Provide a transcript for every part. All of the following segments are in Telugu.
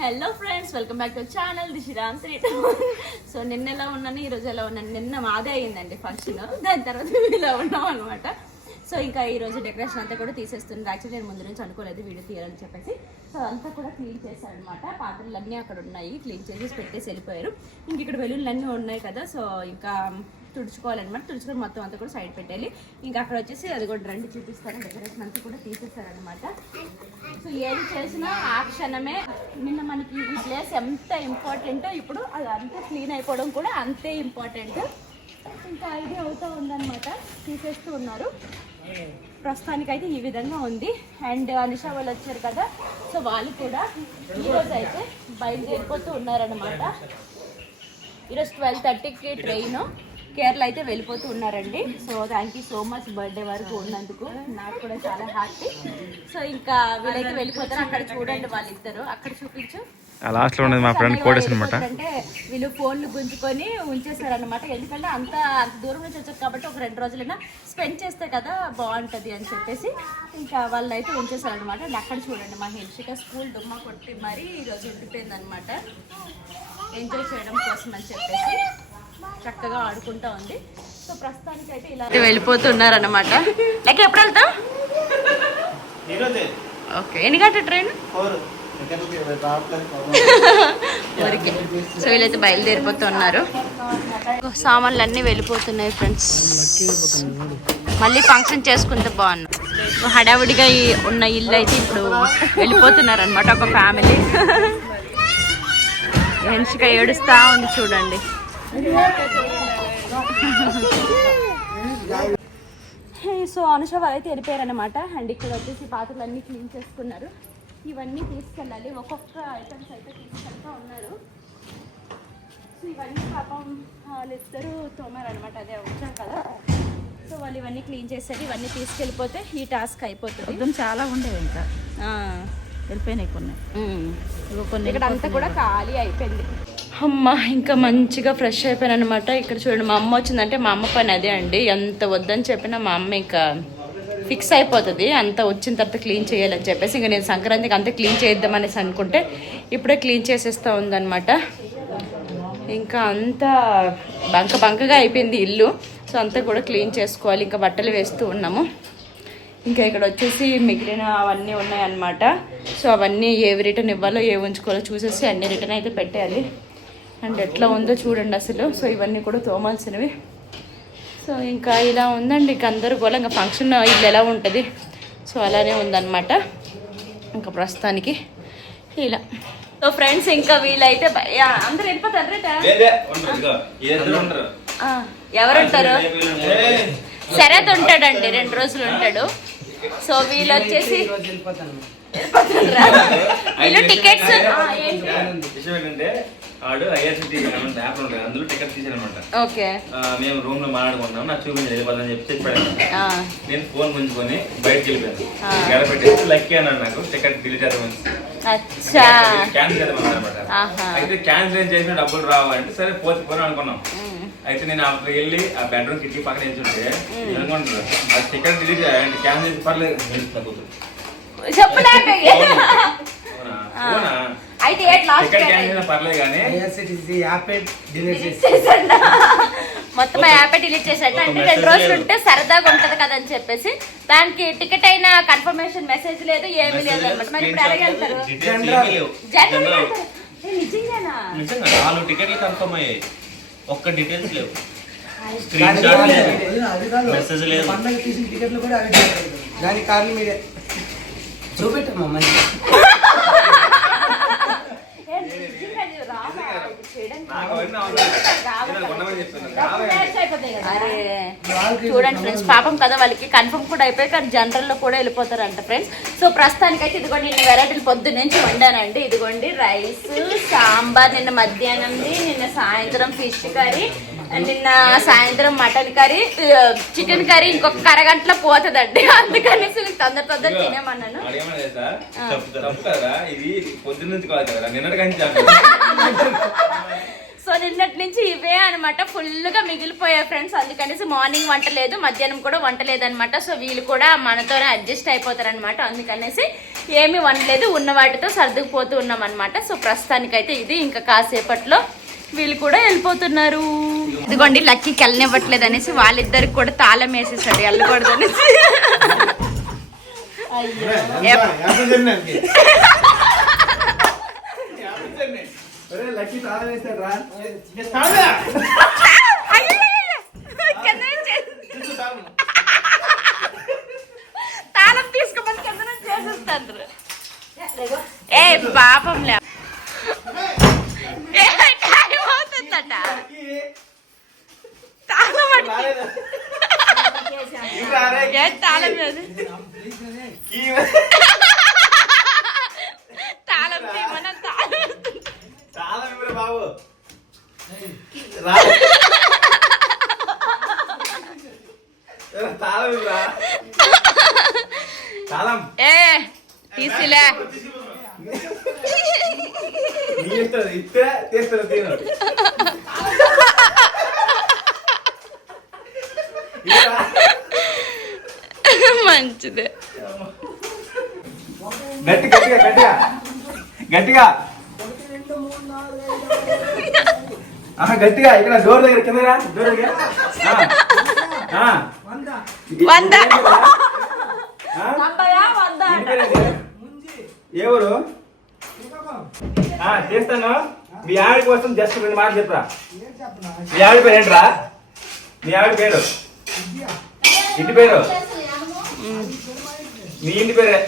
Hello friends welcome back to channel this Ram three so నిన్న ఎలా ఉన్నాను? ఈ రోజు ఎలా ఉన్నాను? నిన్న మాదే అయిందండి ఫంక్షన్ దాని తర్వాత ఇలా ఉన్నాం అనమాట సో ఇంకా ఈ రోజు డెకరేషన్ అంతా కూడా తీసేస్తుంది యాక్చువల్లీ నేను ముందు నుంచి అనుకోలేదు వీడియో తీయాలని చెప్పేసి. సో అంతా కూడా క్లీన్ చేశాను అనమాట పాత్రలు అక్కడ ఉన్నాయి. క్లీన్ చేసి పెట్టేసి వెళ్ళిపోయారు. ఇంక ఇక్కడ వెల్లుల్లి అన్నీ ఉన్నాయి కదా. సో ఇంకా తుడుచుకోవాలన్నమాట. తుడుచుకొని మొత్తం అంతా కూడా సైడ్ పెట్టాలి ఇంకా అక్కడ వచ్చేసి అది కూడా రండి చూపిస్తాను. డెకరేషన్ అంతా కూడా తీసేస్తారనమాట సో ఏది చేసినా ఆ క్షణమే. నిన్న మనకి ఈ ప్లేస్ ఎంత ఇంపార్టెంటో ఇప్పుడు అది అంతా క్లీన్ అయిపోవడం కూడా అంతే ఇంపార్టెంట్ ఇంకా ఐడియా అవుతూ ఉందన్నమాట. తీసేస్తూ ఉన్నారు. ప్రస్తుతానికైతే ఈ విధంగా ఉంది. అండ్ అనిష వాళ్ళు వచ్చారు కదా సో వాళ్ళు కూడా ఈరోజు అయితే బయలుదేరిపోతూ ఉన్నారనమాట ఈరోజు ట్వెల్వ్ థర్టీకి ట్రైన్ కేరళ అయితే వెళ్ళిపోతూ ఉన్నారండి. So thank you so much birthday వరకు ఉన్నందుకు. నాకు కూడా చాలా హ్యాపీ సో ఇంకా వీళ్ళైతే వెళ్ళిపోతారు. అక్కడ చూడండి వాళ్ళిద్దరు. అక్కడ చూపించు. లాస్ట్లో ఉన్నది మా ఫ్రెండ్ కోడేస్ అనమాట అంటే వీళ్ళు ఫోన్లు గుంజుకొని ఉంచేస్తారనమాట ఎందుకంటే అంత అంత దూరం నుంచి వచ్చారు కాబట్టి ఒక రెండు రోజులైనా స్పెండ్ చేస్తే కదా బాగుంటది అని చెప్పేసి ఇంకా వాళ్ళు అయితే ఉంచేస్తారనమాట అండ్ అక్కడ చూడండి మా హెల్షిక స్కూల్ దుమ్మ కొట్టి మరీ ఈరోజు ఉండిపోయింది అనమాట ఎంజాయ్ చేయడం కోసం అని చెప్పేసి. చక్కగా ఆడుకుంటా ఉంది. సో ప్రస్తుతానికి అయితే ఇలా వెళ్ళిపోతున్నారనమాట లైక్ ఎప్పుడు వెళ్తాం? ఓకే. ఎన్ని గంట ట్రైన్? సో వీళ్ళైతే బయలుదేరిపోతున్నారు. సామాన్లు అన్నీ వెళ్ళిపోతున్నాయి ఫ్రెండ్స్. మళ్ళీ ఫంక్షన్ చేసుకుంటే బాగున్నాం హడావుడిగా ఉన్న ఇల్లు అయితే ఇప్పుడు వెళ్ళిపోతున్నారు అనమాట ఒక ఫ్యామిలీ. హెన్షిక ఏడుస్తా ఉంది చూడండి. సో అనుష వాళ్ళైతే వెళ్ళిపోయారనమాట అండ్ ఇక్కడ వచ్చేసి పాత్రలు అన్నీ క్లీన్ చేసుకున్నారు. ఇవన్నీ తీసుకెళ్ళాలి. ఒక్కొక్క ఐటమ్స్ అయితే తీసుకెళ్తా ఉన్నారు. సో ఇవన్నీ పాపం వాళ్ళిద్దరూ తోమారనమాట అదే వచ్చారు కదా. సో వాళ్ళు ఇవన్నీ క్లీన్ చేసేది ఇవన్నీ తీసుకెళ్ళిపోతే ఈ టాస్క్ అయిపోతుంది. చాలా ఉండేవి ఇంకా. వెళ్ళిపోయినాయి కొన్ని. ఇక్కడ అంతా కూడా ఖాళీ అయిపోయింది. అమ్మ ఇంకా మంచిగా ఫ్రెష్ అయిపోయాను అనమాట ఇక్కడ చూడండి మా అమ్మ వచ్చిందంటే మా అమ్మ పని అదే అండి. ఎంత వద్దని చెప్పినా మా అమ్మ ఇంకా ఫిక్స్ అయిపోతుంది. అంత వచ్చిన తర్వాత క్లీన్ చేయాలని చెప్పేసి ఇంకా నేను సంక్రాంతికి అంతా క్లీన్ చేద్దామనేసి అనుకుంటే ఇప్పుడే క్లీన్ చేసేస్తూ ఉందన్నమాట. ఇంకా అంతా బంక బంకగా అయిపోయింది ఇల్లు. సో అంతా కూడా క్లీన్ చేసుకోవాలి. ఇంకా బట్టలు వేస్తూ ఉన్నాము. ఇంకా ఇక్కడ వచ్చేసి మిగిలిన అవన్నీ ఉన్నాయన్నమాట. సో అవన్నీ ఏవి రిటర్న్ ఇవ్వాలో ఏ ఉంచుకోవాలో చూసేసి అన్ని రిటర్న్ అయితే పెట్టేయాలి. అండ్ ఎట్లా ఉందో చూడండి అసలు. సో ఇవన్నీ కూడా తోమాల్సినవి. సో ఇంకా ఇలా ఉందండి. ఇంకా అందరూ కూడా ఇంకా ఫంక్షన్ ఇల్లు ఎలా ఉంటుంది? సో అలానే ఉందన్నమాట. ఇంకా ప్రస్తుతానికి ఇలా. సో ఫ్రెండ్స్ ఇంకా వీళ్ళైతే అందరూ వెళ్ళిపోతారు రేట లేదే, ఉండరు, ఇదిగో, ఈ ఇద్దరు ఉండరు. ఎవరు ఉంటారు ఏయ్, శరత్ ఉంటాడండి రెండు రోజులు ఉంటాడు. సో వీళ్ళు వచ్చేసి? వీళ్ళు ఓకే. మేము రూమ్లో మాట్లాడుకున్నాం నాకు చూపించి వెళ్ళిపోదని చెప్పి చెప్పాడు. నేను ఫోన్ గుంజుకొని బయటకు వెళ్ళిపోయాను. గడ పెట్టేసి లక్కీ అన్నాడు నాకు. టికెట్ డిలీట్ చేద్దామని క్యాన్సిల్ చేద్దామని అనమాట ఆహా. అయితే క్యాన్సిల్ చేసిన డబ్బులు రావాలంటే సరే పోతే పోనీ అనుకున్నాం. అయితే నేను అప్పుడు వెళ్ళి ఆ బెడ్రూమ్ కిటికీ పక్కన వేసుంటే అనుకుంటున్నారు ఆ టికెట్ డిలీట్ క్యాన్సిల్ చేసి పర్లేదు. చెప్పు నాకు. అవునా? అవునా? అయితే ఏంటి లాస్ట్ పర్లేదు మొత్తం యాప్ డిలీట్ చేసాడు అంటే రెండు రోజులు ఉంటే సరదాగా ఉంటది కదా అని చెప్పేసి దానికి టికెట్ అయిన కన్ఫర్మేషన్ మెసేజ్ లేదు ఏమీ లేదు అనమాట. మరి ఇప్పుడు ఎలాగ వెళ్తారు జనరల్ వెళ్తారు. ఏ, నిజంగానా? నిజంగా నాలుగు టికెట్లు కన్ఫర్మ్ అయ్యాయి. ఒక్క డీటెయిల్స్ లేవు. స్క్రీన్ షాట్ లేదు. ఇది, అది కాదు. మెసేజ్ లేదు. పండగ తీసిన టికెట్లు కూడా. దానికి కారణం మీరే. చూపెట్టమ్మా మంచి ఏ, నిజంగా ఇది రావా? ఇది చేయడానికి నాకు అవన్నీ అవసరం లేదు. నేను కొన్నామని చెప్తున్నాను. కావాలి. అరే చూడండి ఫ్రెండ్స్ పాపం కదా వాళ్ళకి కన్ఫర్మ్ కూడా అయిపోయి కానీ జనరల్లో కూడా వెళ్ళిపోతారంట ఫ్రెండ్స్. సో ప్రస్తుతానికి అయితే ఇదిగోండి నిన్న వెరైటీలు పొద్దు నుంచి వండానండి. ఇదిగోండి రైస్ సాంబార్ నిన్న మధ్యాహ్నంది నిన్న సాయంత్రం ఫిష్ కర్రీ నిన్న సాయంత్రం మటన్ కర్రీ చికెన్ కర్రీ ఇంకొక అరగంటలో పోతుందండి. అందుకనేసి తొందర తొందర తినేమన్నాను. అడిగేమన్నా తెలుసా? ఆ. తప్పు తప్పు కదా ఇది పొద్దున్న నుంచి కాదు కదా నిన్నటి కంచి సో నిన్నటి నుంచి ఇవే అనమాట ఫుల్గా మిగిలిపోయాయి ఫ్రెండ్స్. అందుకనేసి మార్నింగ్ వంట లేదు మధ్యాహ్నం కూడా వంట లేదనమాట సో వీళ్ళు కూడా మనతోనే అడ్జస్ట్ అయిపోతారు అనమాట అందుకనేసి ఏమీ వండలేదు ఉన్న వాటితో సర్దుకుపోతూ ఉన్నాం అనమాట సో ప్రస్తుతానికైతే ఇది. ఇంకా కాసేపట్లో వీళ్ళు కూడా వెళ్ళిపోతున్నారు. ఇదిగోండి లక్కీకి వెళ్ళనివ్వట్లేదు అనేసి వాళ్ళిద్దరికి కూడా తాళం వేసేసాడు వెళ్ళకూడదు అనేసి. తాళం తీసుకోమని కింద నుంచి చేసేస్తాను ఏ పాపం లే అవుతుందట. తాళం తాళం తాళం తీయమని తాళం తాళం ఇవ్వరు బాబు? రా తాళం ఇవ్వరా? తాళం. ఏ తీసిలే. నీ ఇస్తుంది ఇస్తే తీస్తారు తీరు మంచిదే గట్టి గట్టిగా గట్టిగా గట్టిగా గట్టిగా ఇక్కడ డోర్ దగ్గర కింద రా, డోర్ దగ్గర. వంద ఆ, చేస్తాను మీ ఆవిడ కోసం జస్ట్ రెండు మాటలు చెప్పరా మీ ఆవిడ పేరు ఏంట్రా మీ ఆవిడ పేరు ఇంటి పేరు? మీ ఇంటి పేరే?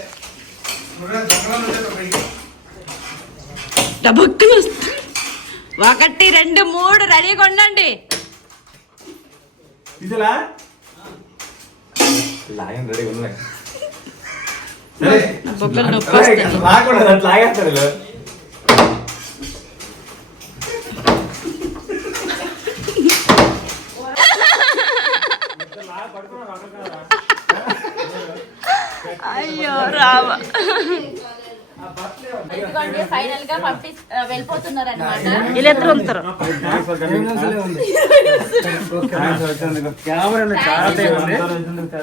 ఒకటి రెండు మూడు రెడీగా ఉండండి తీసులా లాగం రెడీ ఉన్నాయి. లాగేస్తారు వీళ్ళు. అయ్యో రామ ఎందుకంటే ఫైనల్గా పంపి వెళ్ళిపోతున్నారు అనమాట వీళ్ళిద్దరు ఉంటారు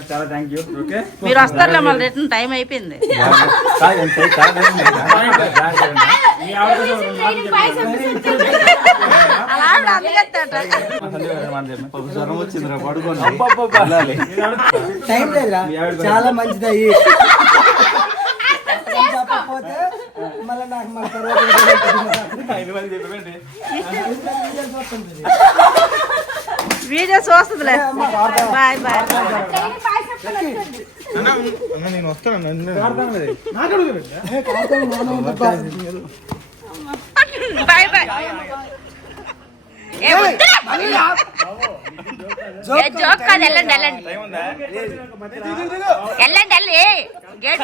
చాలా థ్యాంక్ యూ ఓకే మీరు వస్తారులే మళ్ళీ రిటర్న్ టైం అయిపోయింది టైం లేదురా. చాలా మంచిది అయ్యి చెప్పకపోతే మళ్ళీ నాకు మన తర్వాత వీడియో చూస్తుందిలే. Bye bye. నేను వస్తాను బాయ్ బాయ్. జోక్ కాదు వెళ్ళండి వెళ్ళండి? వెళ్ళండి వెళ్ళి gate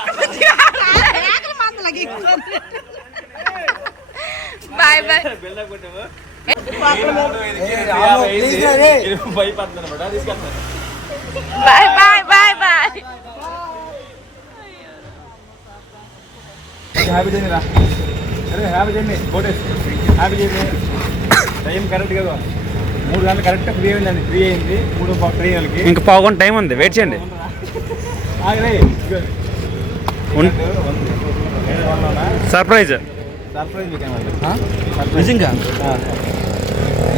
bye bye. Bye bye bye bye happy journey రా అరే happy Kotesh happy time correct కదా. మూడు గంటలు కరెక్ట్ ఫ్రీ అయిందండి. ఫ్రీ అయింది. మూడు పావు ఫ్రీ వాళ్ళకి. ఇంకా పావుగంట టైం ఉంది. వెయిట్ చేయండి. సర్ప్రైజ్ సర్ప్రైజ్ నిజంగా?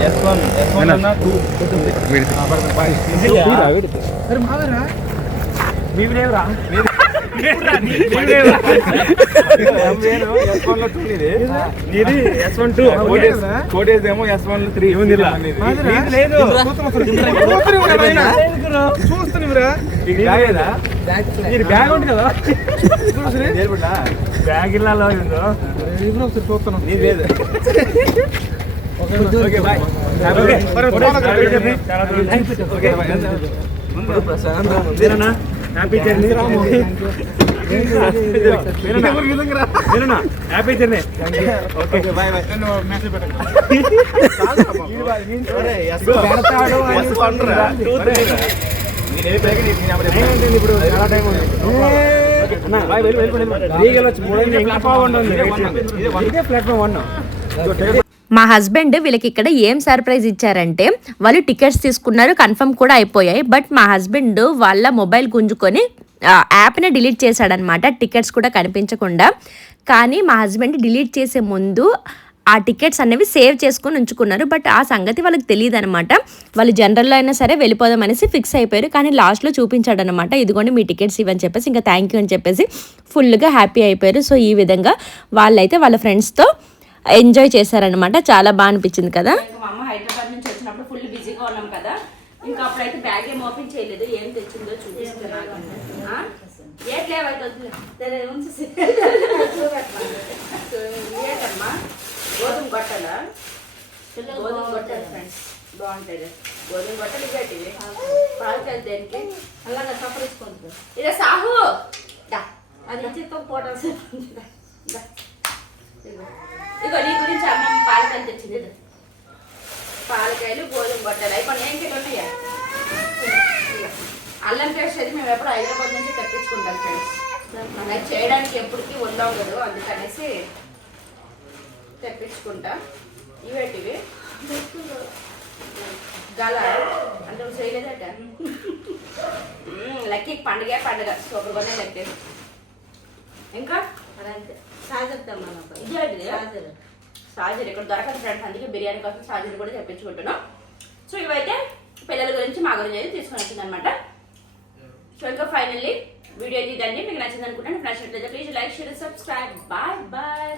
ఎస్ వన్ ఎస్ వన్ అన్న టూ అరే మావేరా. మీవి ఎస్ వన్ టూ కోటేజ్ ఏమో ఎస్ వన్ త్రీ లేదు బ్యాగ్ ఉంది కదా బ్యాగ్ ఇళ్ళలో చూస్తున్నాం నీది లేదు okay happy journey happy journey okay bye bye ఇప్పుడు చాలా టైం ఉంది ప్లాట్ఫామ్ వన్ ఉంది ఇదే ప్లాట్ఫామ్ వన్ మా హస్బెండ్ వీళ్ళకి ఇక్కడ ఏం సర్ప్రైజ్ ఇచ్చారంటే వాళ్ళు టికెట్స్ తీసుకున్నారు కన్ఫర్మ్ కూడా అయిపోయాయి. బట్ మా హస్బెండ్ వాళ్ళ మొబైల్ గుంజుకొని యాప్ని డిలీట్ చేశాడనమాట. టికెట్స్ కూడా కనిపించకుండా. కానీ మా హస్బెండ్ డిలీట్ చేసే ముందు ఆ టికెట్స్ అనేవి సేవ్ చేసుకొని ఉంచుకున్నారు. బట్ ఆ సంగతి వాళ్ళకి తెలియదు అనమాట వాళ్ళు జనరల్లో అయినా సరే వెళ్ళిపోదాం అనేసి ఫిక్స్ అయిపోయారు. కానీ లాస్ట్లో చూపించాడనమాట. ఇదిగోండి మీ టికెట్స్ ఇవని చెప్పేసి ఇంకా థ్యాంక్ యూ అని చెప్పేసి ఫుల్గా హ్యాపీ అయిపోయారు. సో ఈ విధంగా వాళ్ళైతే వాళ్ళ ఫ్రెండ్స్తో ఎంజాయ్ చేశారనమాట చాలా బాగా అనిపించింది కదా? మా అమ్మ హైదరాబాద్ నుంచి వచ్చినప్పుడు ఫుల్ బిజీగా ఉన్నాం కదా. ఇంకా అప్పుడైతే బ్యాగ్ ఏం ఓపెన్ చేయలేదు. ఏం తెచ్చిందో చూపిస్తున్నాను ఆ? ఏంటమ్మా? గోధుమ గొట్టలా గోధుమ గొట్టలు ఫ్రెండ్స్ బాగుంటాయి గోధుమ గొట్టలు ఇవేటివి పాలకాయలు దేనికి? అలాగా సఫరించుకుంటుంది ఇదే సాహు! అది చిత్తం ఫోటోస్ ఇగో నీ గురించి అమ్మ పాలకాయలు తెచ్చింది. పాలకాయలు గోధుమ బట్టలు అవి కొన్ని ఏం ఉన్నాయా. అల్లం పేస్ట్ అది మేము ఎప్పుడు హైదరాబాద్ నుంచి తెప్పించుకుంటాం ఫ్రెండ్స్. మనకి చేయడానికి ఎప్పటికీ ఉండాం కదా అందుకనేసి తెప్పించుకుంటా. ఇవేటివి? గల అంటే చేయలేదట? లక్కీ పండుగ పండుగ. సూపర్గానే లెక్కేసి. ఇంకా? సాజర్. ఇక్కడ దొరకదు ఫ్రెండ్స్ అందుకే బిర్యానీ కోసం సాజర్ కూడా తెప్పించుకుంటున్నాం. సో ఇవైతే పిల్లల గురించి మా గురించి అయితే తీసుకొని వచ్చింది అనమాట సో ఇంకా ఫైనల్లీ వీడియో అయితే ఇదండి. మీకు నచ్చింది అనుకుంటాను నచ్చినట్లయితే please like share subscribe bye bye